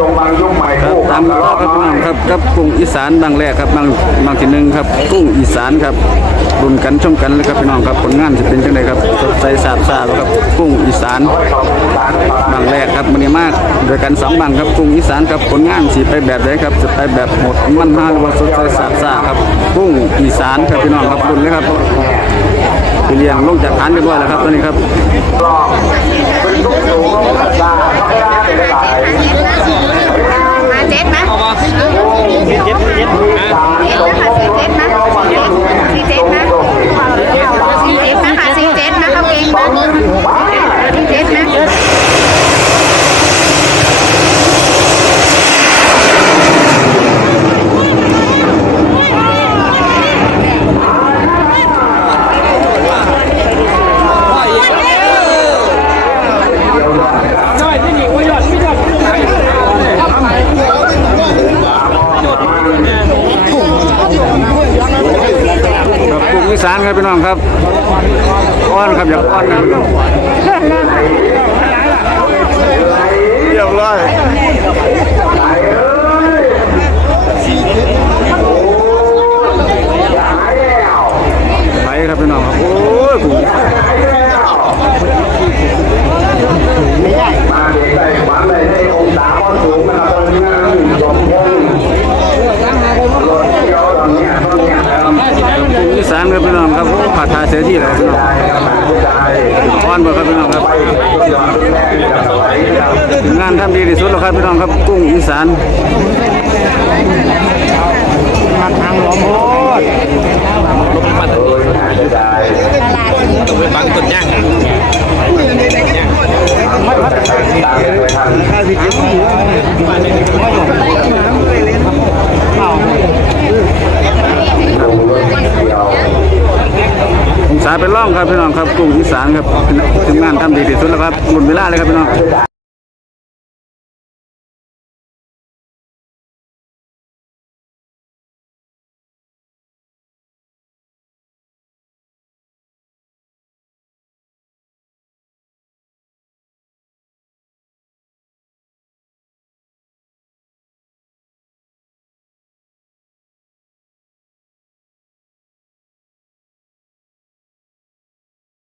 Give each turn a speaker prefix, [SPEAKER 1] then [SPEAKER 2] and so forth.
[SPEAKER 1] ยงบางยุคใหม่
[SPEAKER 2] ครับตามรอบครับพี่น้องครับกับกุ้งอีสานบางแรกครับบางบางที่หนึ่งครับกุ้งอีสานครับรุ่นกันชมกันเลยครับพี่น้องครับผลงานจะเป็นจังไดครับสดใสสาบซ่าครับกุ้งอีสานบางแรกครับมันนี้มากโดยกันสองบางครับกุ้งอีสานครับผลงานสีไปแบบไหนครับจะไปแบบหมดมันห้าหรือว่าสดใสสาบซ่าครับกุ้งอีสานครับพี่น้องครับรุนเลยครับไปเลี้ยงลงจากฐานเรียบร้อยแล้วครับตอนนี้ครับ
[SPEAKER 1] รอบเป็นลูกสูงลาพระราชหลาย
[SPEAKER 3] มาเจ็ดไหมเจ็ดเจ็ดนะคะสี่เจ็ดนะสี่เจ็ดนะสี่เจ็ดนะคะสี่เจ็ดนะเขาเก่งมากสี่เจ็ดนะ
[SPEAKER 2] ครับกุ้งอี สานครับพี่น้องครับอ้อนครับอยากอ้อนนะเรียบร้อยไปครับพี่น้องครับโอ้ยกุ้ง
[SPEAKER 1] มาเด็กได้หวังเลยให้องศาข้อสูงนะครับตรงนี้จบวงรถเที่ยวตอนนี้ตอนนี้นะครับ
[SPEAKER 2] กุ้านครับพี่น้องครับผัดทาเสียที่เลยพี่น้อง
[SPEAKER 1] ได้ครับผู้ชาย
[SPEAKER 2] อ้อนบ่ครับพี่น้องครับ
[SPEAKER 1] ไปยอดแรกกับไหลครับ
[SPEAKER 2] ถึงานทำดีที่สุดแล้วครับพี่น้องครับกุ้งอีสาน
[SPEAKER 1] โดยน่าจะได้
[SPEAKER 4] บางต้นย่าง
[SPEAKER 1] ตามไปทาง
[SPEAKER 2] องศาเป็นร่องครับพี่น้องครับกุ้งอีสานครับถึงงานทำดีที่สุดแล้วครับหมุนเวลาเลยครับพี่น้อง